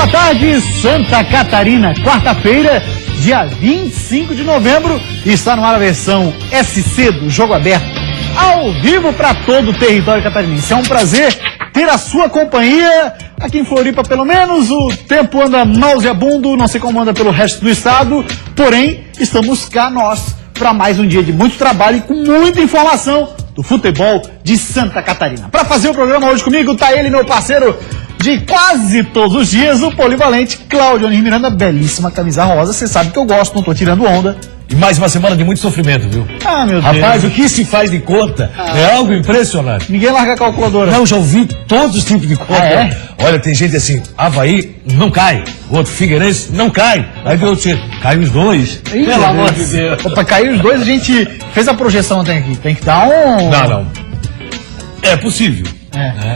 boa tarde, Santa Catarina. Quarta-feira, dia 25 de novembro, está no ar a versão SC do Jogo Aberto, ao vivo para todo o território catarinense. É um prazer ter a sua companhia aqui em Floripa, pelo menos. O tempo anda nauseabundo, não sei como anda pelo resto do estado, porém, estamos cá nós para mais um dia de muito trabalho e com muita informação do futebol de Santa Catarina. Para fazer o programa hoje comigo, tá ele, meu parceiro de quase todos os dias, o polivalente Cláudio Onir Miranda. Belíssima camisa rosa, você sabe que eu gosto, não tô tirando onda. E mais uma semana de muito sofrimento, viu? Ah, meu Deus. Rapaz, o que se faz de conta é algo impressionante. Ninguém larga a calculadora. Não, já ouvi todos os tipos de conta. Olha, tem gente assim, Avaí não cai, o outro Figueirense não cai. Aí deu outro, cai os dois. Pelo amor de Deus. Pra cair os dois, a gente fez a projeção até aqui. Tem que dar um... Não. É possível.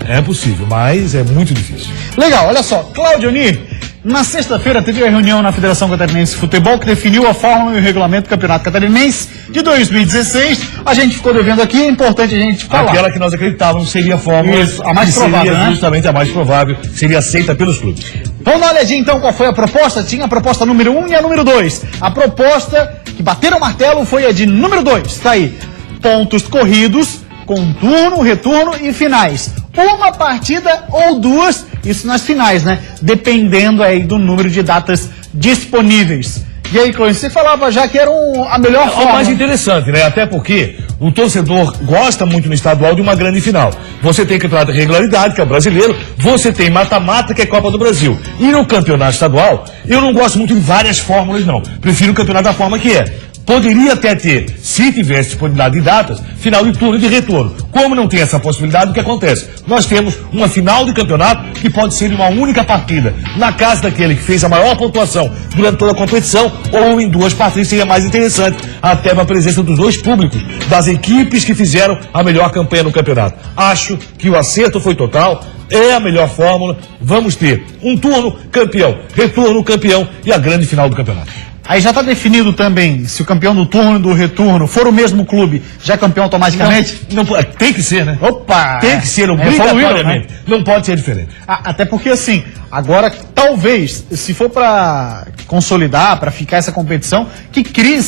É possível, mas é muito difícil. Legal, olha só, Cláudio Onir, na sexta-feira teve a reunião na Federação Catarinense de Futebol que definiu a fórmula e o regulamento do Campeonato Catarinense de 2016. A gente ficou devendo aqui, é importante a gente falar. Aquela que nós acreditávamos seria a fórmula. Isso, a mais provável, seria, né? Justamente a mais provável, seria aceita pelos clubes. Vamos dar uma olhadinha então qual foi a proposta. Tinha a proposta número 1 e a número 2. A proposta que bateram o martelo foi a de número 2. Tá aí, pontos corridos com turno, retorno e finais. Uma partida ou duas, isso nas finais, né? Dependendo aí do número de datas disponíveis. E aí, Cláudio, você falava já que era a melhor forma. É o mais interessante, né? Até porque o torcedor gosta muito no estadual de uma grande final. Você tem campeonato de regularidade, que é o brasileiro, você tem mata-mata, que é a Copa do Brasil. E no campeonato estadual, eu não gosto muito de várias fórmulas, não. Prefiro o campeonato da forma que é. Poderia até ter, se tivesse disponibilidade de datas, final de turno e de retorno. Como não tem essa possibilidade, o que acontece? Nós temos uma final de campeonato que pode ser em uma única partida, na casa daquele que fez a maior pontuação durante toda a competição, ou em duas partidas, seria mais interessante, até a presença dos dois públicos, das equipes que fizeram a melhor campanha no campeonato. Acho que o acerto foi total. É a melhor fórmula. Vamos ter um turno, campeão, retorno, campeão e a grande final do campeonato. Aí já está definido também, se o campeão do turno e do retorno for o mesmo clube, já é campeão automaticamente? Não, tem que ser, né? Opa! Tem que ser, obrigatoriamente. Né? Não pode ser diferente. Até porque, assim, agora, talvez, se for para consolidar, para ficar essa competição, que crie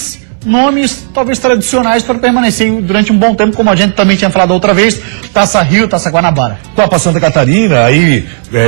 nomes, talvez, tradicionais para permanecer durante um bom tempo, como a gente também tinha falado outra vez, Taça Rio, Taça Guanabara. Copa Santa Catarina, aí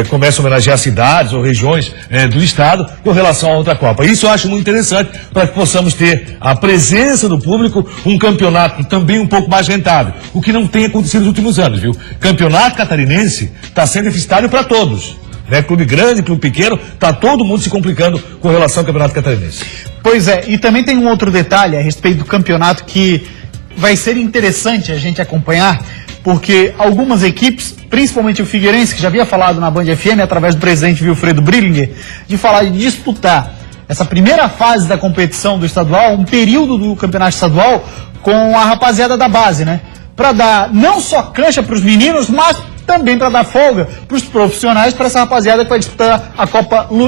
começa a homenagear cidades ou regiões do estado com relação a outra Copa. Isso eu acho muito interessante para que possamos ter a presença do público, um campeonato também um pouco mais rentável, o que não tem acontecido nos últimos anos, viu? Campeonato catarinense está sendo deficitário para todos. Né? Clube grande, clube pequeno, está todo mundo se complicando com relação ao Campeonato Catarinense. Pois é, e também tem um outro detalhe a respeito do campeonato que vai ser interessante a gente acompanhar, porque algumas equipes, principalmente o Figueirense, que já havia falado na Band FM, através do presidente Wilfredo Brillinger, de falar de disputar essa primeira fase da competição do estadual, um período do campeonato estadual, com a rapaziada da base, né? Para dar não só cancha para os meninos, mas também para dar folga para os profissionais, para essa rapaziada que vai disputar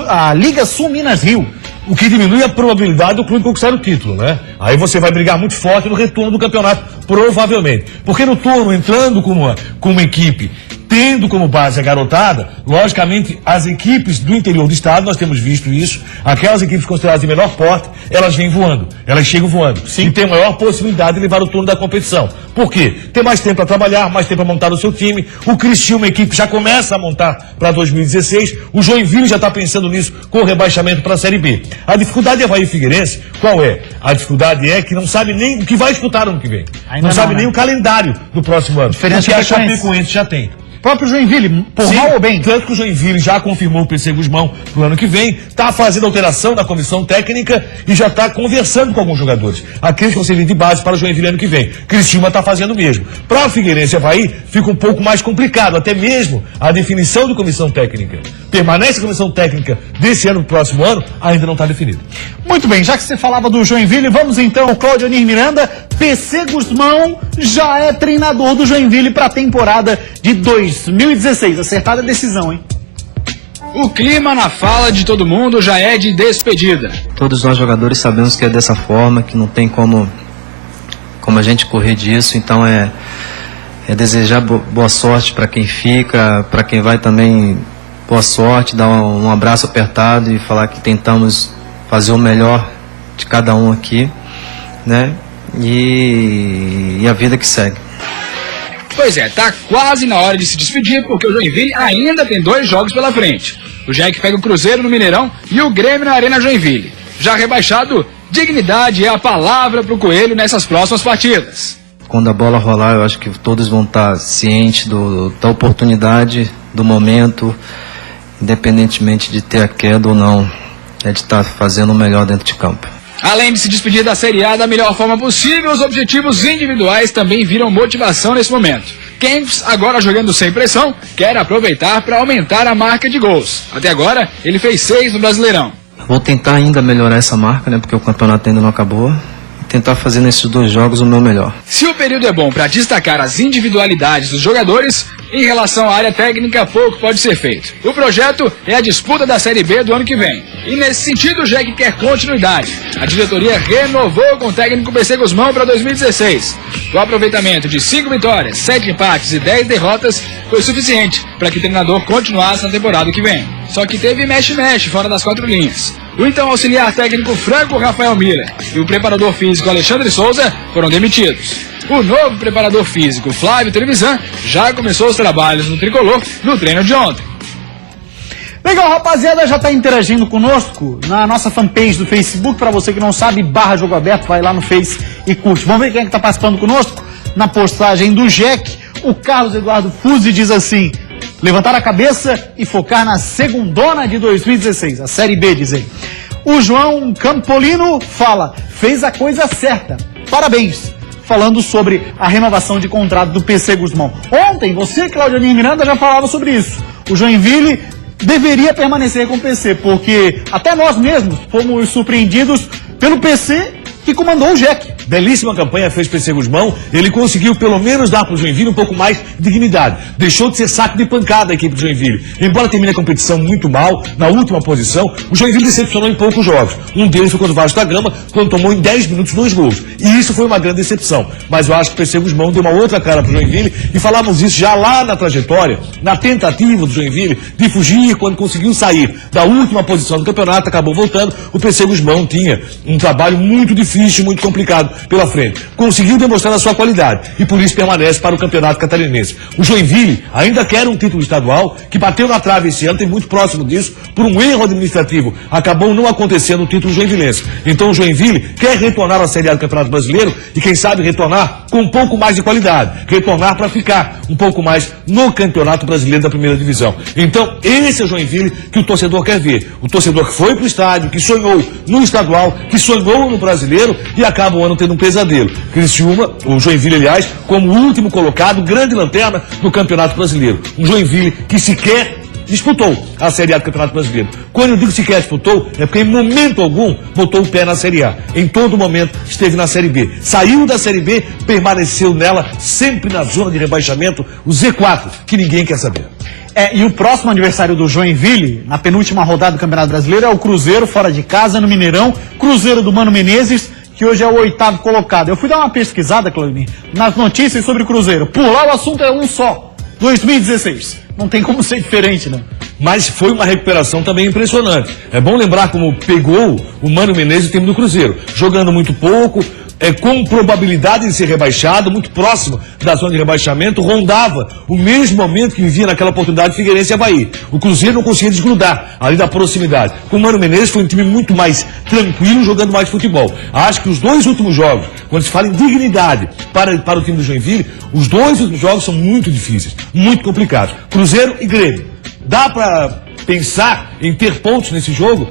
a Liga Sul Minas Rio. O que diminui a probabilidade do clube conquistar o título, né? Aí você vai brigar muito forte no retorno do campeonato, provavelmente. Porque no turno, entrando com uma equipe, tendo como base a garotada, logicamente as equipes do interior do estado, nós temos visto isso, aquelas equipes consideradas de menor porte, elas vêm voando, elas chegam voando. Sim. E tem maior possibilidade de levar o turno da competição. Por quê? Tem mais tempo para trabalhar, mais tempo para montar o seu time. O Cristiúma, uma equipe, já começa a montar para 2016. O Joinville já está pensando nisso com o rebaixamento para a Série B. A dificuldade de Avaí e Figueirense, qual é? A dificuldade é que não sabe nem o que vai disputar no ano que vem. Não sabe nem o calendário do próximo ano. Diferente que a Chapecoense já tem. Próprio Joinville, por mal ou bem. Tanto que o Joinville já confirmou o PC Guzmão pro ano que vem, está fazendo alteração na comissão técnica e já está conversando com alguns jogadores. Aqueles que vão servir de base para o Joinville ano que vem. Cristiúma está fazendo o mesmo. Para o Figueirense e Avaí, fica um pouco mais complicado, até mesmo a definição de comissão técnica. Permanece a comissão técnica desse ano pro próximo ano, ainda não está definida. Muito bem, já que você falava do Joinville, vamos então, Cláudio Onir Miranda. PC Guzmão já é treinador do Joinville para a temporada de 2016. Acertada a decisão, hein? O clima na fala de todo mundo já é de despedida. Todos nós jogadores sabemos que é dessa forma, que não tem como a gente correr disso, então é desejar boa sorte para quem fica, para quem vai também boa sorte, dar um abraço apertado e falar que tentamos fazer o melhor de cada um aqui, né? E a vida que segue. Pois é, tá quase na hora de se despedir, porque o Joinville ainda tem 2 jogos pela frente. O Jack pega o Cruzeiro no Mineirão e o Grêmio na Arena Joinville. Já rebaixado, dignidade é a palavra pro Coelho nessas próximas partidas. Quando a bola rolar, eu acho que todos vão estar cientes da oportunidade, do momento, independentemente de ter a queda ou não, é de estar fazendo o melhor dentro de campo. Além de se despedir da Série A da melhor forma possível, os objetivos individuais também viram motivação nesse momento. Kempis, agora jogando sem pressão, quer aproveitar para aumentar a marca de gols. Até agora, ele fez 6 no Brasileirão. Vou tentar ainda melhorar essa marca, né, porque o campeonato ainda não acabou. Tentar fazer nesses 2 jogos o meu melhor. Se o período é bom para destacar as individualidades dos jogadores, em relação à área técnica, pouco pode ser feito. O projeto é a disputa da Série B do ano que vem. E nesse sentido, o Jack quer continuidade. A diretoria renovou com o técnico PC Guzmão para 2016. O aproveitamento de 5 vitórias, 7 empates e 10 derrotas foi suficiente para que o treinador continuasse na temporada que vem. Só que teve mexe-mexe fora das 4 linhas. O então auxiliar técnico Franco Rafael Miller e o preparador físico Alexandre Souza foram demitidos. O novo preparador físico Flávio Trevisan já começou os trabalhos no tricolor no treino de ontem. Legal, rapaziada, já está interagindo conosco na nossa fanpage do Facebook. Para você que não sabe, /Jogo Aberto, vai lá no Face e curte. Vamos ver quem é que está participando conosco? Na postagem do Jack, o Carlos Eduardo Fuzzi diz assim: levantar a cabeça e focar na segundona de 2016, a Série B, diz ele. O João Campolino fala: fez a coisa certa, parabéns. Falando sobre a renovação de contrato do PC Guzmão. Ontem, você, Claudionir Miranda, já falava sobre isso. O Joinville deveria permanecer com o PC, porque até nós mesmos fomos surpreendidos pelo PC que comandou o Jack. Belíssima campanha fez PC Guzmão, ele conseguiu pelo menos dar para o Joinville um pouco mais de dignidade. Deixou de ser saco de pancada a equipe do Joinville. Embora termine a competição muito mal, na última posição, o Joinville decepcionou em poucos jogos. Um deles foi contra o Vasco da Gama, quando tomou em 10 minutos 2 gols. E isso foi uma grande decepção. Mas eu acho que o PC Guzmão deu uma outra cara para o Joinville, e falávamos isso já lá na trajetória, na tentativa do Joinville de fugir quando conseguiu sair da última posição do campeonato, acabou voltando. O PC Guzmão tinha um trabalho muito difícil, muito complicado pela frente. Conseguiu demonstrar a sua qualidade e por isso permanece para o campeonato catarinense. O Joinville ainda quer um título estadual que bateu na trave esse ano, tem muito próximo disso, por um erro administrativo. Acabou não acontecendo o título joinvilense. Então o Joinville quer retornar à Série A do Campeonato Brasileiro e quem sabe retornar com um pouco mais de qualidade. Retornar para ficar um pouco mais no Campeonato Brasileiro da Primeira Divisão. Então esse é o Joinville que o torcedor quer ver. O torcedor que foi para o estádio, que sonhou no estadual, que sonhou no Brasileiro e acaba o ano tendo um pesadelo. Criciúma, o Joinville, aliás, como último colocado, grande lanterna do Campeonato Brasileiro. Um Joinville que sequer disputou a Série A do Campeonato Brasileiro. Quando eu digo sequer disputou, é porque em momento algum botou o pé na Série A. Em todo momento esteve na Série B. Saiu da Série B, permaneceu nela, sempre na zona de rebaixamento, o Z4, que ninguém quer saber. E o próximo adversário do Joinville, na penúltima rodada do Campeonato Brasileiro, é o Cruzeiro, fora de casa, no Mineirão. Cruzeiro do Mano Menezes, que hoje é o 8º colocado. Eu fui dar uma pesquisada, Claudinei, nas notícias sobre o Cruzeiro. Por lá o assunto é um só: 2016. Não tem como ser diferente, né? Mas foi uma recuperação também impressionante. É bom lembrar como pegou o Mano Menezes o time do Cruzeiro. Jogando muito pouco, com probabilidade de ser rebaixado, muito próximo da zona de rebaixamento, rondava o mesmo momento que vivia naquela oportunidade de Figueirense e Avaí. O Cruzeiro não conseguia desgrudar ali da proximidade. Com o Mano Menezes foi um time muito mais tranquilo, jogando mais futebol. Acho que os 2 últimos jogos, quando se fala em dignidade para o time do Joinville, os 2 últimos jogos são muito difíceis, muito complicados. Cruzeiro e Grêmio. Dá para pensar em ter pontos nesses jogos?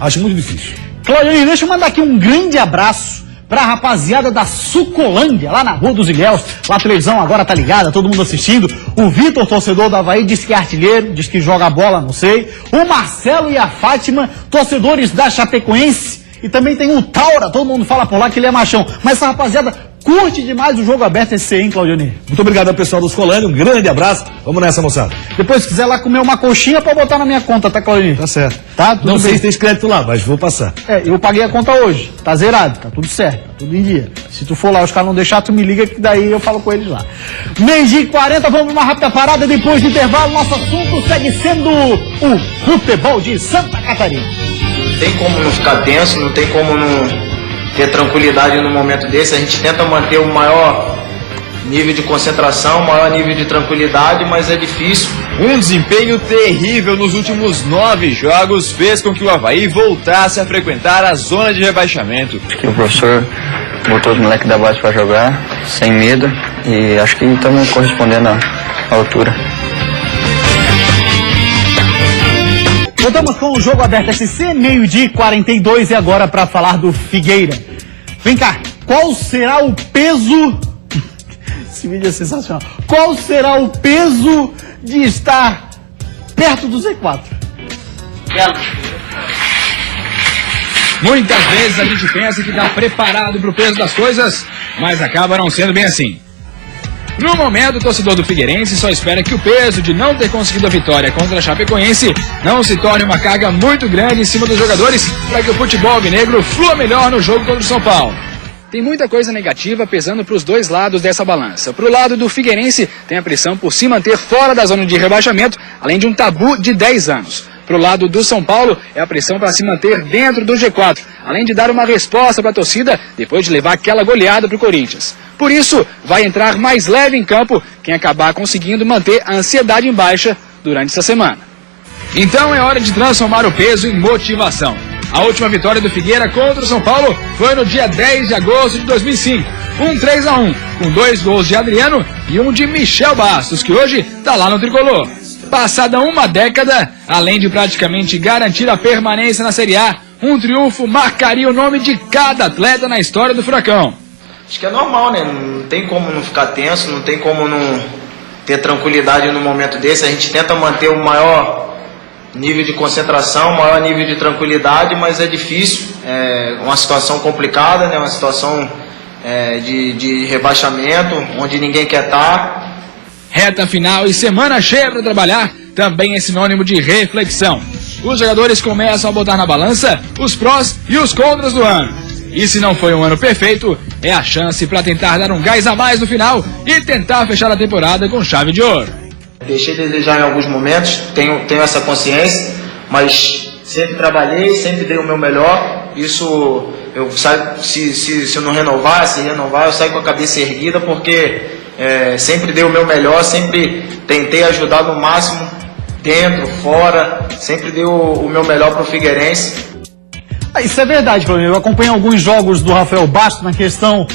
Acho muito difícil. Claudinei, deixa eu mandar aqui um grande abraço pra rapaziada da Sucolândia, lá na Rua dos Ilhéus. Lá a televisão agora tá ligada, todo mundo assistindo. O Vitor, torcedor do Avaí, diz que é artilheiro, diz que joga bola, não sei. O Marcelo e a Fátima, torcedores da Chapecoense. E também tem o Taura, todo mundo fala por lá que ele é machão. Mas essa rapaziada Curte demais o Jogo Aberto SC, hein, Claudionir? Muito obrigado ao pessoal dos Colândia, um grande abraço. Vamos nessa, moçada. Depois, se quiser lá comer uma coxinha, pode botar na minha conta, tá, Claudionir? Tá certo. Tá, tudo Não sei bem. se tem crédito lá, mas vou passar. Eu paguei a conta hoje, tá zerado, tá tudo certo, tá tudo em dia. Se tu for lá, os caras não deixar, tu me liga que daí eu falo com eles lá. 12h40, vamos pra uma rápida parada, depois do intervalo, nosso assunto segue sendo o futebol de Santa Catarina. Não tem como não ficar tenso, não tem como não ter tranquilidade no momento desse. A gente tenta manter o maior nível de concentração, o maior nível de tranquilidade, mas é difícil. Um desempenho terrível nos últimos 9 jogos fez com que o Avaí voltasse a frequentar a zona de rebaixamento. Acho que o professor botou os moleques da base para jogar, sem medo, e acho que estamos correspondendo à altura. Voltamos com o Jogo Aberto SC, 12h42, e agora para falar do Figueira. Vem cá, qual será o peso... Esse vídeo é sensacional. Qual será o peso de estar perto do Z4? Muitas vezes a gente pensa que está preparado para o peso das coisas, mas acaba não sendo bem assim. No momento, o torcedor do Figueirense só espera que o peso de não ter conseguido a vitória contra a Chapecoense não se torne uma carga muito grande em cima dos jogadores para que o futebol alvinegro flua melhor no jogo contra o São Paulo. Tem muita coisa negativa pesando para os dois lados dessa balança. Para o lado do Figueirense, tem a pressão por se manter fora da zona de rebaixamento, além de um tabu de 10 anos. Para o lado do São Paulo, é a pressão para se manter dentro do G4, além de dar uma resposta para a torcida depois de levar aquela goleada para o Corinthians. Por isso, vai entrar mais leve em campo quem acabar conseguindo manter a ansiedade em baixa durante essa semana. Então é hora de transformar o peso em motivação. A última vitória do Figueira contra o São Paulo foi no dia 10 de agosto de 2005. 3-1, com 2 gols de Adriano e um de Michel Bastos, que hoje está lá no tricolor. Passada uma década, além de praticamente garantir a permanência na Série A, um triunfo marcaria o nome de cada atleta na história do Furacão. Acho que é normal, né? Não tem como não ficar tenso, não tem como não ter tranquilidade no momento desse. A gente tenta manter o maior nível de concentração, o maior nível de tranquilidade, mas é difícil. É uma situação complicada, né? Uma situação de rebaixamento, onde ninguém quer estar. Reta final e semana cheia para trabalhar também é sinônimo de reflexão. Os jogadores começam a botar na balança os prós e os contras do ano. E se não foi um ano perfeito, é a chance para tentar dar um gás a mais no final e tentar fechar a temporada com chave de ouro. Deixei de desejar em alguns momentos, tenho essa consciência, mas sempre trabalhei, sempre dei o meu melhor. Isso, eu saio, se eu não renovar, eu saio com a cabeça erguida, porque sempre dei o meu melhor, sempre tentei ajudar no máximo, dentro, fora, sempre dei o meu melhor para o Figueirense. Isso é verdade, Flamengo. Eu acompanhei alguns jogos do Rafael Bastos na questão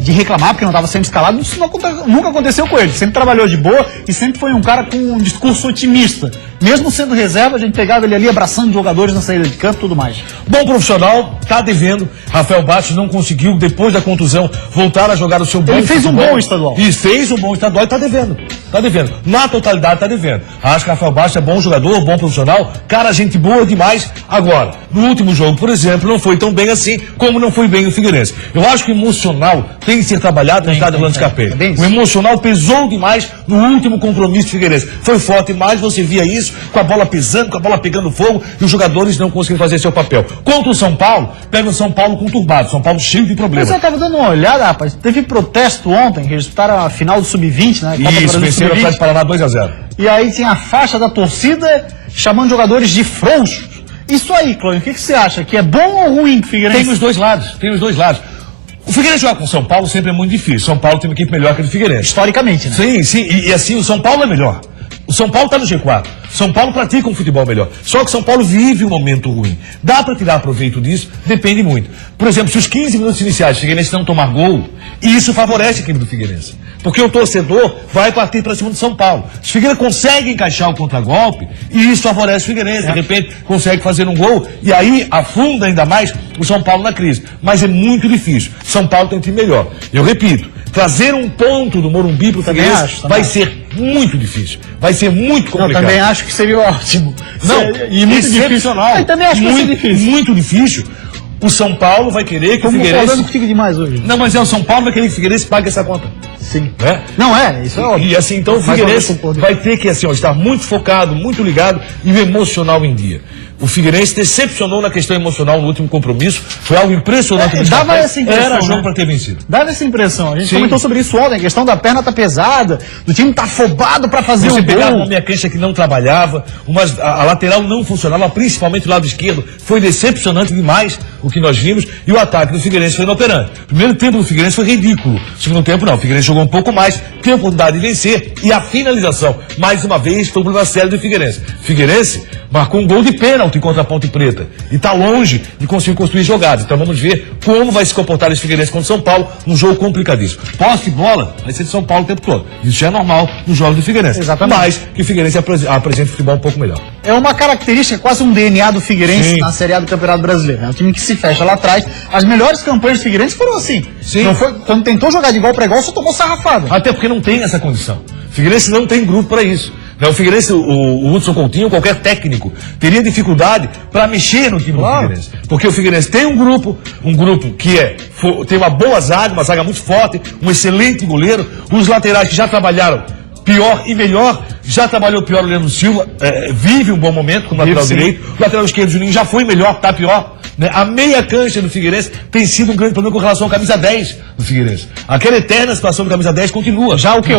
de reclamar porque não estava sendo escalado. Isso nunca aconteceu com ele. Sempre trabalhou de boa e sempre foi um cara com um discurso otimista. Mesmo sendo reserva, a gente pegava ele ali abraçando jogadores na saída de campo e tudo mais. Bom profissional, tá devendo. Rafael Bastos não conseguiu, depois da contusão, voltar a jogar o seu bom Ele fez futebol. um bom estadual. E fez um bom estadual e tá devendo. Tá devendo. Na totalidade tá devendo. Acho que Rafael Bastos é bom jogador, bom profissional, cara, gente boa demais. Agora, no último jogo, por exemplo, não foi tão bem assim como não foi bem o Figueirense. Eu acho que o emocional tem que ser trabalhado no estádio Orlando Scarpelli. O emocional pesou demais no último compromisso do Figueirense. Foi forte demais, você via isso, com a bola pesando, com a bola pegando fogo, e os jogadores não conseguiram fazer seu papel. Contra o São Paulo, pega o São Paulo conturbado, São Paulo cheio de problemas. Mas eu estava dando uma olhada, rapaz, teve protesto ontem, que eles disputaram a final do Sub-20, né? Isso, venceram o Atlético Paraná 2-0. E aí tinha a faixa da torcida chamando jogadores de frouxos. Isso aí, Clóvis, o que você acha? Que é bom ou ruim que o Figueirense? Tem os dois lados, O Figueirense jogar com o São Paulo sempre é muito difícil. São Paulo tem uma equipe melhor que a do Figueirense. Historicamente, né? Sim, e assim, o São Paulo é melhor. O São Paulo está no G4. São Paulo pratica um futebol melhor. Só que São Paulo vive um momento ruim. Dá para tirar proveito disso? Depende muito. Por exemplo, se os 15 minutos iniciais do Figueirense não tomar gol, isso favorece a equipe do Figueirense. Porque o torcedor vai partir para cima do São Paulo. Se o Figueirense consegue encaixar o contragolpe, isso favorece o Figueirense. De repente, consegue fazer um gol e aí afunda ainda mais o São Paulo na crise. Mas é muito difícil. São Paulo tem um time melhor. Eu repito, trazer um ponto do Morumbi para o Figueirense vai ser muito difícil. Vai ser muito complicado. Eu também acho que seria ótimo. Não, e muito excepcional. difícil. Eu também acho que seria difícil. Muito difícil. O São Paulo vai querer que o Figueirense... contigo demais hoje. Não, mas o São Paulo vai querer que o Figueirense pague essa conta. Sim. Né? Não é, isso é óbvio. E assim, então o Figueirense vai ter que assim, ó, estar muito focado, muito ligado e o emocional em dia. O Figueirense decepcionou na questão emocional no último compromisso. Foi algo impressionante. Dava essa impressão, era jogo né? para ter vencido. Dava essa impressão. A gente Sim. comentou sobre isso ontem. A questão da perna tá pesada, do time tá afobado para fazer Você o pegava gol. uma meia cancha que não trabalhava, a lateral não funcionava, principalmente o lado esquerdo. Foi decepcionante demais o que nós vimos. E o ataque do Figueirense foi inoperante. O primeiro tempo do Figueirense foi ridículo. O segundo tempo não. O Figueirense jogou um pouco mais, teve a oportunidade de vencer. E a finalização, mais uma vez, foi o problema sério do Figueirense. Figueirense marcou um gol de pênalti contra a Ponte Preta. E está longe de conseguir construir jogadas. Então vamos ver como vai se comportar esse Figueirense contra o São Paulo, num jogo complicadíssimo. Posse de bola vai ser de São Paulo o tempo todo. Isso já é normal nos jogos do Figueirense. Exatamente. Mas que o Figueirense apresente futebol um pouco melhor. É uma característica, quase um DNA do Figueirense Sim. na Série A do Campeonato Brasileiro. É um time que se fecha lá atrás. As melhores campanhas do Figueirense foram assim. Sim. Não foi, quando tentou jogar de igual para igual, só tomou sarrafada. Até porque não tem essa condição. O Figueirense não tem grupo para isso. O Figueirense, o Hudson Coutinho, qualquer técnico, teria dificuldade para mexer no time do Figueirense. Porque o Figueirense tem um grupo que tem uma boa zaga, uma zaga muito forte, um excelente goleiro, os laterais que já trabalharam pior e melhor, já trabalhou pior o Leandro Silva, vive um bom momento como lateral direito, o lateral esquerdo Juninho já foi melhor, tá pior. Né? A meia cancha do Figueirense tem sido um grande problema com relação à camisa 10 do Figueirense. Aquela eterna situação do camisa 10 continua. Já o que?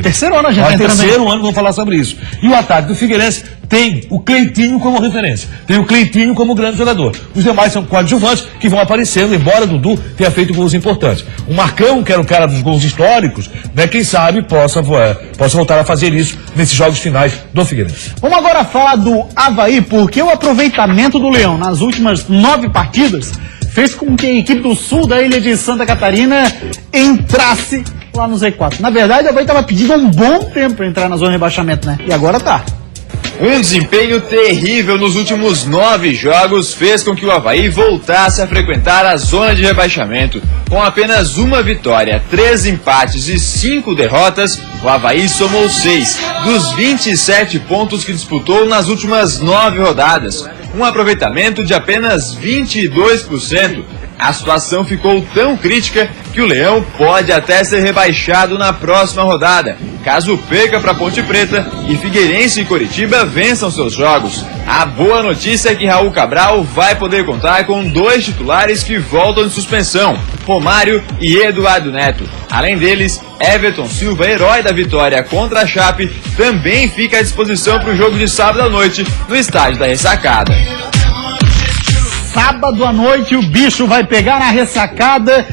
Terceiro ano a gente tá entrando terceiro ano vamos falar sobre isso. E o ataque do Figueirense tem o Cleitinho como referência. Tem o Cleitinho como grande jogador. Os demais são coadjuvantes que vão aparecendo, embora Dudu tenha feito gols importantes. O Marcão, que era o cara dos gols históricos, né, quem sabe possa voltar a fazer isso nesses jogos finais do Figueirense. Vamos agora falar do Avaí, porque o aproveitamento do Leão nas últimas 9 partidas fez com que a equipe do sul da ilha de Santa Catarina entrasse lá no Z4. Na verdade, o Avaí estava pedindo um bom tempo para entrar na zona de rebaixamento, né? E agora tá. Um desempenho terrível nos últimos 9 jogos fez com que o Avaí voltasse a frequentar a zona de rebaixamento. Com apenas uma vitória, 3 empates e 5 derrotas, o Avaí somou 6 dos 27 pontos que disputou nas últimas 9 rodadas. Um aproveitamento de apenas 22%. A situação ficou tão crítica que o Leão pode até ser rebaixado na próxima rodada, caso perca para Ponte Preta e Figueirense e Coritiba vençam seus jogos. A boa notícia é que Raul Cabral vai poder contar com 2 titulares que voltam de suspensão, Romário e Eduardo Neto. Além deles, Everton Silva, herói da vitória contra a Chape, também fica à disposição para o jogo de sábado à noite no estádio da Ressacada. Sábado à noite o bicho vai pegar na Ressacada.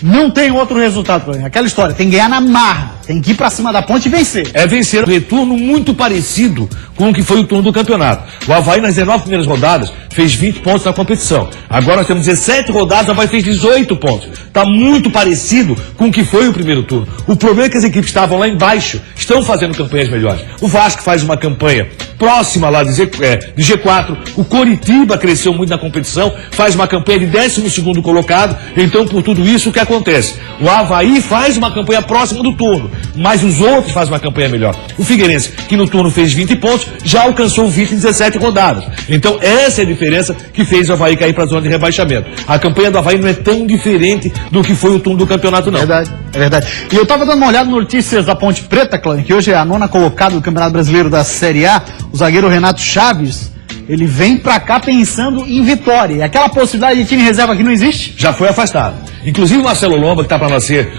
Não tem outro resultado pra mim. Aquela história, tem que ganhar na marra. Tem que ir pra cima da ponte e vencer. É vencer um retorno muito parecido com o que foi o turno do campeonato. O Avaí, nas 19 primeiras rodadas, fez 20 pontos na competição. Agora nós temos 17 rodadas, o Avaí fez 18 pontos. Está muito parecido com o que foi o primeiro turno. O problema é que as equipes que estavam lá embaixo estão fazendo campanhas melhores. O Vasco faz uma campanha próxima lá de G4. O Coritiba cresceu muito na competição, faz uma campanha de 12º colocado. Então, por tudo isso, o que acontece? O Avaí faz uma campanha próxima do turno, mas os outros fazem uma campanha melhor. O Figueirense, que no turno fez 20 pontos, já alcançou 20 em 17 rodadas. Então, essa é a diferença que fez o Avaí cair para a zona de rebaixamento. A campanha do Avaí não é tão diferente do que foi o turno do campeonato, não. É verdade. E eu tava dando uma olhada no notícias da Ponte Preta, Clã, que hoje é a 9ª colocada do Campeonato Brasileiro da Série A. O zagueiro Renato Chaves, ele vem pra cá pensando em vitória. E aquela possibilidade de time reserva aqui não existe? Já foi afastado. Inclusive o Marcelo Lomba, que tá para nascer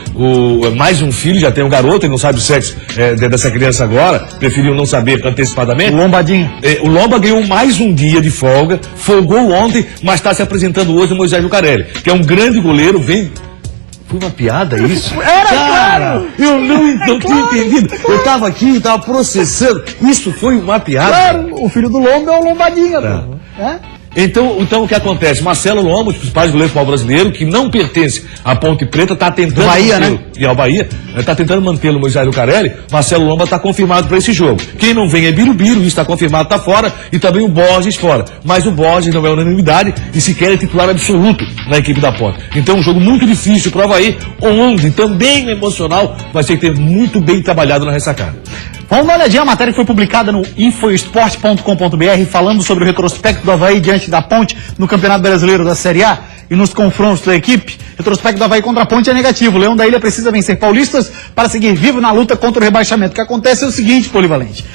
mais um filho, já tem um garoto, ele não sabe o sexo dessa criança agora, preferiu não saber antecipadamente. O Lombadinho. O Lomba ganhou mais um dia de folga, folgou ontem, mas está se apresentando hoje no Moisés Lucarelli, que é um grande goleiro, vem... Foi uma piada isso? Era, cara, claro! Eu não tinha entendido. Eu tava aqui, eu tava processando. Isso foi uma piada. Claro, o filho do Lomba é o Lombadinho. Então o que acontece? Marcelo Lomba, um dos principais goleiros do futebol brasileiro, que não pertence à Ponte Preta, está tentando Bahia, né? E ao Bahia, está tentando mantê-lo no Moisés Lucarelli. Marcelo Lomba está confirmado para esse jogo. Quem não vem é Birubiru, isso está confirmado, está fora, e também o Borges fora. Mas o Borges não é unanimidade e sequer é titular absoluto na equipe da Ponte. Então um jogo muito difícil para o Avaí, onde também no emocional vai ter que ter muito bem trabalhado na ressacada. Vamos dar uma olhadinha, a matéria que foi publicada no infoesporte.com.br falando sobre o retrospecto do Avaí diante da Ponte no Campeonato Brasileiro da Série A. e nos confrontos da equipe. Retrospecto do Avaí contra a Ponte é negativo. O Leão da Ilha precisa vencer paulistas para seguir vivo na luta contra o rebaixamento. O que acontece é o seguinte, Polivalente.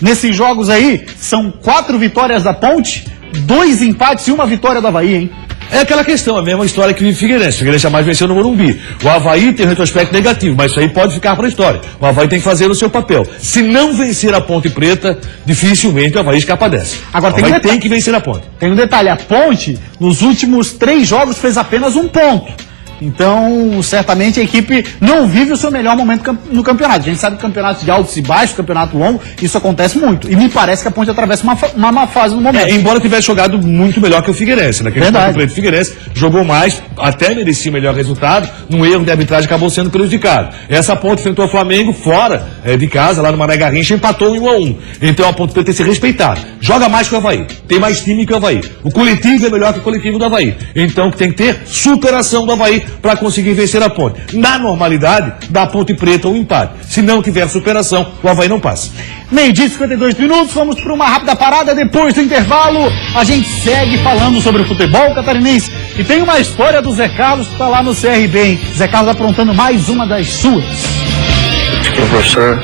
Nesses jogos aí, são 4 vitórias da Ponte, 2 empates e 1 vitória do Avaí, hein? É aquela questão, a mesma história que o Figueirense. O Figueirense jamais venceu no Morumbi. O Avaí tem um retrospecto negativo, mas isso aí pode ficar para a história. O Avaí tem que fazer o seu papel. Se não vencer a Ponte Preta, dificilmente o Avaí escapa dessa. Agora, o Avaí tem que vencer a Ponte. Tem um detalhe, a Ponte, nos últimos 3 jogos, fez apenas 1 ponto. Então, certamente a equipe não vive o seu melhor momento no campeonato. A gente sabe que campeonatos de altos e baixos, campeonato longo, isso acontece muito. E me parece que a Ponte atravessa uma má fase no momento. Embora tivesse jogado muito melhor que o Figueirense. Naquele campeonato, o Figueirense jogou mais, até merecia o melhor resultado, no erro de arbitragem acabou sendo prejudicado. Essa Ponte enfrentou o Flamengo fora de casa, lá no Mané Garrincha, empatou em 1-1. Então a Ponte tem que ser respeitada. Joga mais que o Avaí, tem mais time que o Avaí. O coletivo é melhor que o coletivo do Avaí. Então tem que ter superação do Avaí para conseguir vencer a Ponte. Na normalidade, da Ponte Preta um empate. Se não tiver superação, o Avaí não passa. 12h52, vamos para uma rápida parada. Depois do intervalo, a gente segue falando sobre o futebol catarinense. E tem uma história do Zé Carlos que está lá no CRB, hein? Zé Carlos aprontando mais uma das suas. O professor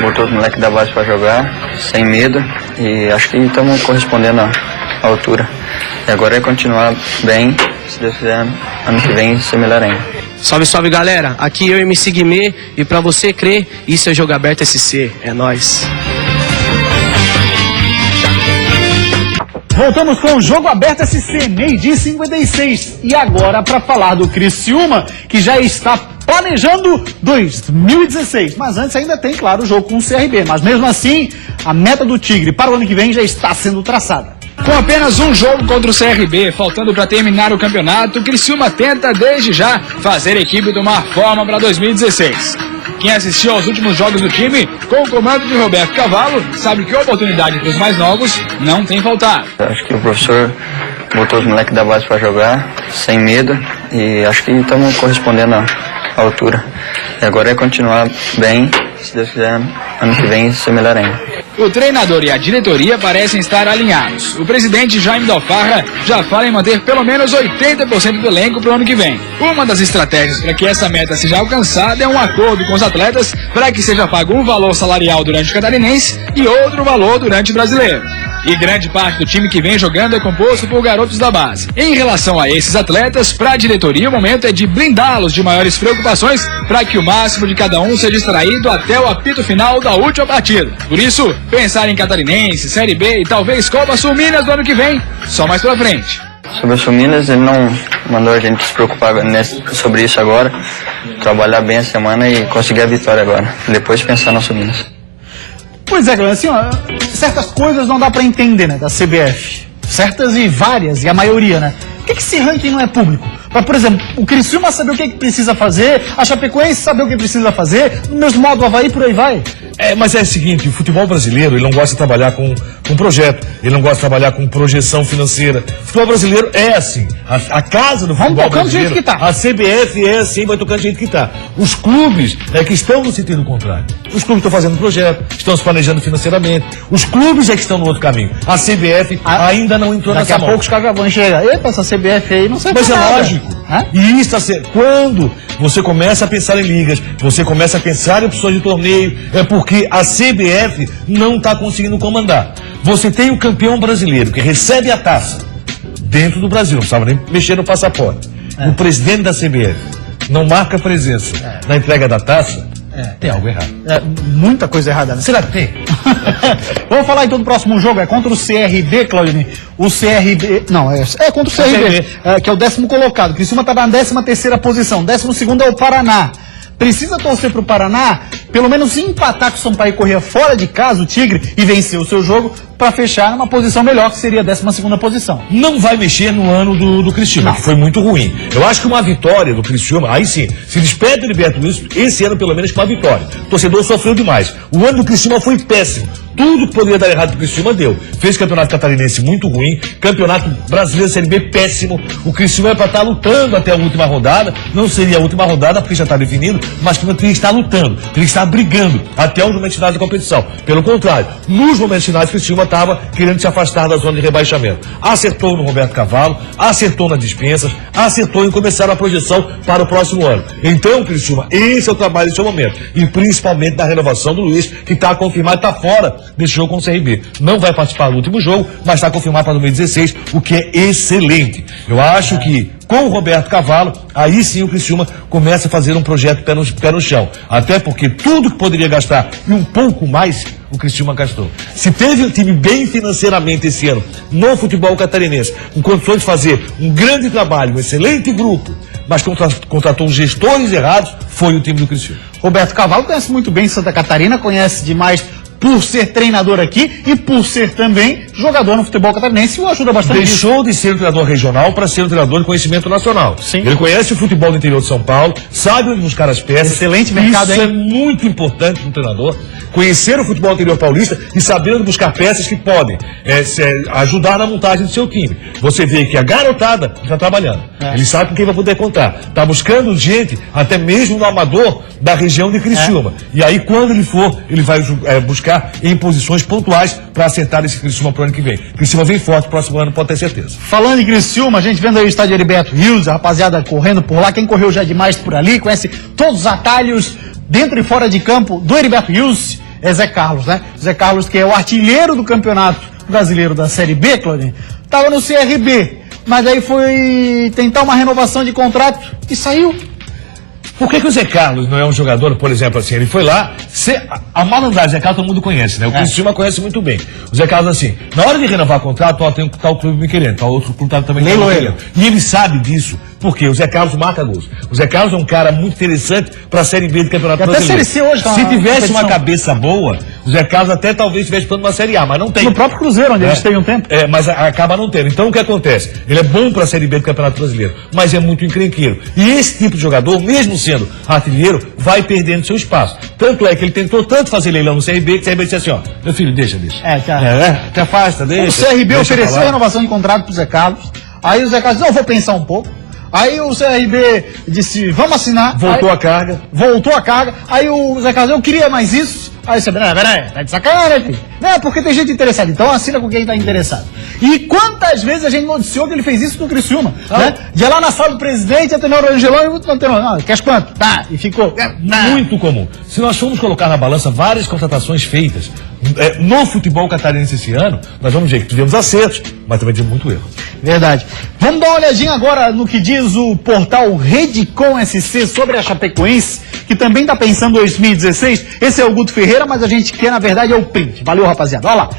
botou os moleques da base para jogar, sem medo, e acho que estamos correspondendo à altura. E agora é continuar bem, se Deus quiser, ano que vem ser melhor ainda. Salve, salve, galera. Aqui eu, MC Guimê, e pra você crer, isso é Jogo Aberto SC. É nóis. Voltamos com o Jogo Aberto SC, 12h56. E agora para falar do Criciúma, que já está planejando 2016. Mas antes ainda tem, claro, o jogo com o CRB. Mas mesmo assim, a meta do Tigre para o ano que vem já está sendo traçada. Com apenas um jogo contra o CRB, faltando para terminar o campeonato, o Criciúma tenta desde já fazer a equipe tomar forma para 2016. Quem assistiu aos últimos jogos do time, com o comando de Roberto Cavalo, sabe que a oportunidade para os mais novos não tem faltado. Acho que o professor botou os moleques da base para jogar, sem medo, e acho que estamos correspondendo à altura. E agora é continuar bem, se Deus quiser, ano que vem ser melhor ainda. O treinador e a diretoria parecem estar alinhados. O presidente Jaime Dalfarra já fala em manter pelo menos 80% do elenco para o ano que vem. Uma das estratégias para que essa meta seja alcançada é um acordo com os atletas para que seja pago um valor salarial durante o catarinense e outro valor durante o brasileiro. E grande parte do time que vem jogando é composto por garotos da base. Em relação a esses atletas, para a diretoria o momento é de blindá-los de maiores preocupações para que o máximo de cada um seja extraído até o apito final da última partida. Por isso, pensar em Catarinense, Série B e talvez Copa Sul Minas do ano que vem, só mais pra frente. Sobre o Sul Minas, ele não mandou a gente se preocupar sobre isso agora, trabalhar bem a semana e conseguir a vitória agora, depois pensar no Sul Minas. Pois é, galera, assim, ó, certas coisas não dá pra entender, né, da CBF. Certas e várias, e a maioria, né? Por que esse ranking não é público? Pra, por exemplo, o Criciúma saber o que precisa fazer, a Chapecoense saber o que precisa fazer, no mesmo modo o Avaí, por aí vai. Mas é o seguinte, o futebol brasileiro, ele não gosta de trabalhar com projeto, ele não gosta de trabalhar com projeção financeira. O futebol brasileiro é assim, a casa do futebol brasileiro, do jeito que tá. A CBF é assim, vai tocando do jeito que tá. Os clubes é que estão no sentido contrário. Os clubes estão fazendo projeto, estão se planejando financeiramente. Os clubes é que estão no outro caminho. A CBF ainda não entrou nessa mão. Daqui a pouco os caras vão chegar. Epa, essa CBF aí não sei. Mas é lógico. E isso quando você começa a pensar em ligas, você começa a pensar em opções de torneio, é porque a CBF não está conseguindo comandar. Você tem o campeão brasileiro que recebe a taça dentro do Brasil, não precisava nem mexer no passaporte. O presidente da CBF não marca presença na entrega da taça. Tem algo errado. Muita coisa errada, né? Será que tem? Vamos falar então do próximo jogo, é contra o CRB, Claudine. O CRB, não, é contra o CRB, que é o 10º colocado. O Criciúma está na 13ª posição, 12º é o Paraná. Precisa torcer para o Paraná, pelo menos empatar com o Sampaio Corrêa fora de casa, o Tigre, e vencer o seu jogo para fechar numa posição melhor, que seria a 12ª posição. Não vai mexer no ano do Criciúma, que foi muito ruim. Eu acho que uma vitória do Criciúma, aí sim, se despede do Liberto Luiz, esse ano pelo menos com uma vitória. O torcedor sofreu demais. O ano do Criciúma foi péssimo. Tudo que poderia dar errado pro Criciúma deu. Fez campeonato catarinense muito ruim, campeonato brasileiro Série B péssimo. O Criciúma é para estar lutando até a última rodada. Não seria a última rodada, porque já está definido, mas que não tem que estar lutando, tem que estar brigando até os momentos finais da competição. Pelo contrário, nos momentos finais, o Criciúma estava querendo se afastar da zona de rebaixamento. Acertou no Roberto Cavalo, acertou nas dispensas, acertou em começar a projeção para o próximo ano. Então, Criciúma, esse é o trabalho desse momento. E principalmente da renovação do Luiz, que está confirmado, está fora desse jogo com o CRB. Não vai participar do último jogo, mas está confirmado para 2016, o que é excelente. Eu acho que com o Roberto Cavalo, aí sim o Criciúma começa a fazer um projeto pé no chão. Até porque tudo que poderia gastar e um pouco mais, o Criciúma gastou. Se teve um time bem financeiramente esse ano no futebol catarinense, com condições de fazer um grande trabalho, um excelente grupo, mas contratou gestores errados, foi o time do Criciúma. Roberto Cavalo conhece muito bem Santa Catarina, conhece demais por ser treinador aqui e por ser também jogador no futebol catarinense, o ajuda bastante. Deixou de ser um treinador regional para ser um treinador de conhecimento nacional. Sim. Ele conhece o futebol do interior de São Paulo, sabe onde buscar as peças. Excelente mercado, Isso hein? é muito importante para um treinador. Conhecer o futebol interior paulista e saber onde buscar peças que podem ajudar na montagem do seu time. Você vê que a garotada está trabalhando. Ele sabe com quem vai poder contar. Está buscando gente, até mesmo no amador da região de Criciúma. E aí, quando ele for, ele vai buscar em posições pontuais para acertar esse Criciúma para o ano que vem. Criciúma vem forte, próximo ano pode ter certeza. Falando em Criciúma, a gente vendo aí o estádio Heriberto Rios, a rapaziada correndo por lá, quem correu já demais por ali, conhece todos os atalhos dentro e fora de campo do Heriberto Rios, é Zé Carlos, né? Zé Carlos, que é o artilheiro do Campeonato Brasileiro da Série B, Claudinho, estava no CRB, mas aí foi tentar uma renovação de contrato e saiu. Por que o Zé Carlos não é um jogador, por exemplo, assim, ele foi lá, a malandragem, Zé Carlos todo mundo conhece, né? O Criciúma conhece muito bem. O Zé Carlos, assim, na hora de renovar o contrato, ó, tem tal clube me querendo, tal outro clube também me querendo. E ele sabe disso, porque o Zé Carlos marca gols. O Zé Carlos é um cara muito interessante para a Série B do Campeonato Brasileiro. Até Série C hoje, se tivesse uma cabeça boa, o Zé Carlos até talvez estivesse plano uma Série A, mas não tem. No próprio Cruzeiro, onde eles têm um tempo. Mas acaba não tendo. Então o que acontece? Ele é bom para a Série B do Campeonato Brasileiro, mas é muito encrenqueiro. E esse tipo de jogador, mesmo sendo artilheiro, vai perdendo seu espaço. Tanto é que ele tentou tanto fazer leilão no CRB, que o CRB disse assim, ó, meu filho, deixa. Te afasta, deixa. O CRB ofereceu a renovação de contrato pro Zé Carlos, aí o Zé Carlos disse, não, vou pensar um pouco. Aí o CRB disse, vamos assinar. Voltou a carga. Aí o Zé Carlos, eu queria mais isso. Aí você, peraí, tá de sacanagem, não, porque tem gente interessada, então assina com quem tá interessado. E quantas vezes a gente noticiou que ele fez isso no Criciúma, né? De lá na sala do presidente, a Tenor Angelão e o Tenor, quer quanto? Tá, e ficou. Muito comum. Se nós formos colocar na balança várias contratações feitas no futebol catarinense esse ano, nós vamos ver que tivemos acertos, mas também tivemos muito erro. Verdade. Vamos dar uma olhadinha agora no que diz o portal Redicom SC sobre a Chapecoense, que também está pensando em 2016. Esse é o Guto Ferreira, mas a gente quer, na verdade, é o print. Valeu, rapaziada. Olha lá.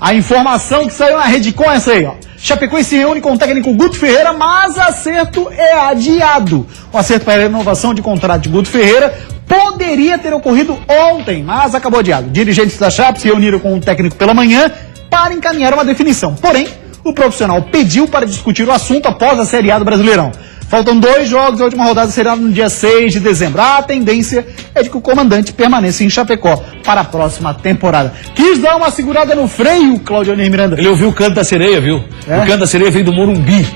A informação que saiu na Redicom é essa aí, ó. Chapecoense se reúne com o técnico Guto Ferreira, mas acerto é adiado. O acerto para a renovação de contrato de Guto Ferreira poderia ter ocorrido ontem, mas acabou adiado. Dirigentes da Chape se reuniram com o técnico pela manhã para encaminhar uma definição. Porém, o profissional pediu para discutir o assunto após a Série A do Brasileirão. Faltam 2 jogos, a última rodada será no dia 6 de dezembro. A tendência é de que o comandante permaneça em Chapecó para a próxima temporada. Quis dar uma segurada no freio, Claudio Miranda. Ele ouviu o canto da sereia, viu? O canto da sereia veio do Morumbi.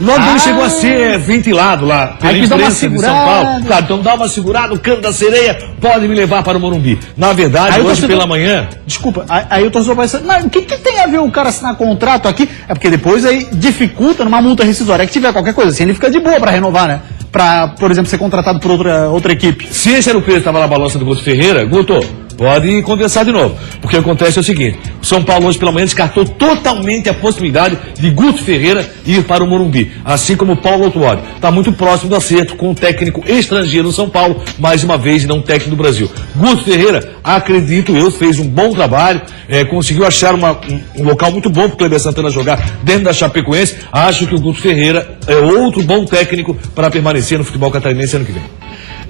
Logo ele chegou a ser ventilado lá pela imprensa de São Paulo. Claro, então dá uma segurada, o canto da sereia pode me levar para o Morumbi. Na verdade, aí hoje pela manhã... Desculpa, aí o torcedor vai dizer, mas o que tem a ver o cara assinar contrato aqui? É porque depois aí dificulta numa multa rescisória. É que tiver qualquer coisa assim, ele fica de boa para renovar, né? Para, por exemplo, ser contratado por outra equipe. Se esse era o peso que estava na balança do Guto Ferreira, Guto, pode conversar de novo. Porque o que acontece é o seguinte, o São Paulo hoje pela manhã descartou totalmente a possibilidade de Guto Ferreira ir para o Morumbi, assim como o Paulo Autuori. Está muito próximo do acerto com o técnico estrangeiro no São Paulo, mais uma vez, e não técnico do Brasil. Guto Ferreira, acredito eu, fez um bom trabalho, conseguiu achar um local muito bom para o Kleber Santana jogar dentro da Chapecoense. Acho que o Guto Ferreira é outro bom técnico para permanecer no futebol catarinense ano que vem.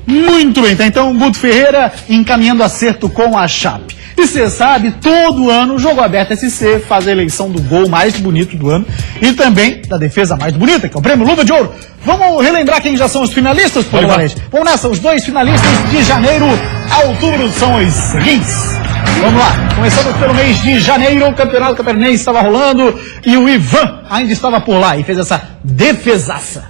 Muito bem, tá então o Guto Ferreira encaminhando acerto com a Chape. E você sabe, todo ano o Jogo Aberto SC faz a eleição do gol mais bonito do ano e também da defesa mais bonita, que é o Prêmio Luva de Ouro. Vamos relembrar quem já são os finalistas, por favor? Vamos nessa, os 2 finalistas de janeiro a outubro são os seguintes. Vamos lá, começando pelo mês de janeiro, o Campeonato Catarinense estava rolando e o Ivan ainda estava por lá e fez essa defesaça.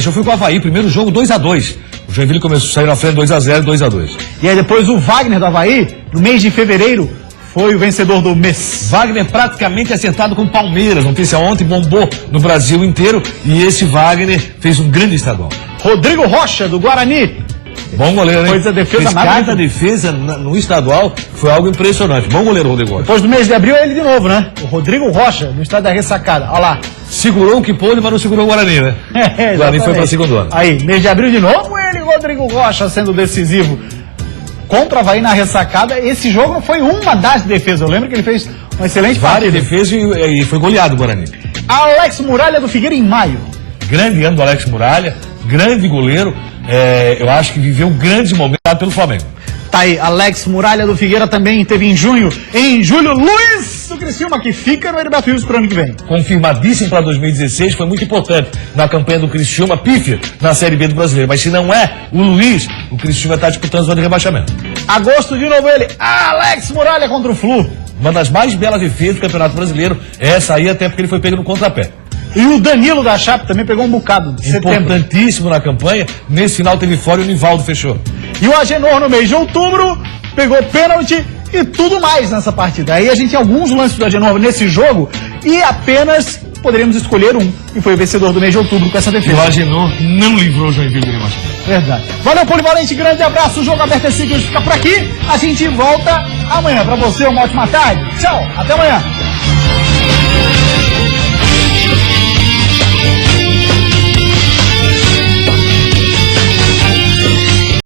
Já fui com o Avaí, primeiro jogo 2-2. Joinville saiu na frente 2-0, 2-2. E aí depois o Wagner do Avaí, no mês de fevereiro, foi o vencedor do mês. Wagner praticamente acertado com o Palmeiras. Notícia ontem, bombou no Brasil inteiro. E esse Wagner fez um grande estadual. Rodrigo Rocha, do Guarani. Bom goleiro, hein? Fez a defesa fez cada defesa no estadual, foi algo impressionante. Bom goleiro, Rodrigo Rocha. Depois do mês de abril, ele de novo, né? O Rodrigo Rocha, no estádio da Ressacada. Olha lá. Segurou o que pôde, mas não segurou o Guarani, né? O Guarani foi para segundo ano. Aí, mês de abril de novo, ele, Rodrigo Rocha, sendo decisivo contra o Avaí na Ressacada. Esse jogo não foi uma das defesas. Eu lembro que ele fez uma excelente várias partida. defesas e foi goleado o Guarani. Alex Muralha do Figueira em maio. Grande ano do Alex Muralha, grande goleiro. Eu acho que viveu um grande momento pelo Flamengo. Tá aí, Alex Muralha do Figueira também teve em junho. Em julho, Luiz do Criciúma, que fica no Heriberto Rios pro ano que vem. Confirmadíssimo para 2016, foi muito importante na campanha do Criciúma, pífia na Série B do Brasileiro. Mas se não é o Luiz, o Criciúma está disputando zona de rebaixamento. Agosto de novo ele, Alex Muralha contra o Flu. Uma das mais belas defesas do Campeonato Brasileiro, essa aí até porque ele foi pego no contrapé. E o Danilo da Chape também pegou um bocado de setembro. Importantíssimo na campanha, nesse final teve fora e o Nivaldo fechou. E o Agenor no mês de outubro pegou pênalti e tudo mais nessa partida. Aí a gente tem alguns lances do Agenor nesse jogo e apenas poderíamos escolher um. E foi o vencedor do mês de outubro com essa defesa. E o Agenor não livrou o Joinville do rebaixamento. Verdade. Valeu, Polivalente, grande abraço. O Jogo Aberto é assim que a gente fica por aqui. A gente volta amanhã. Pra você, uma ótima tarde. Tchau, até amanhã.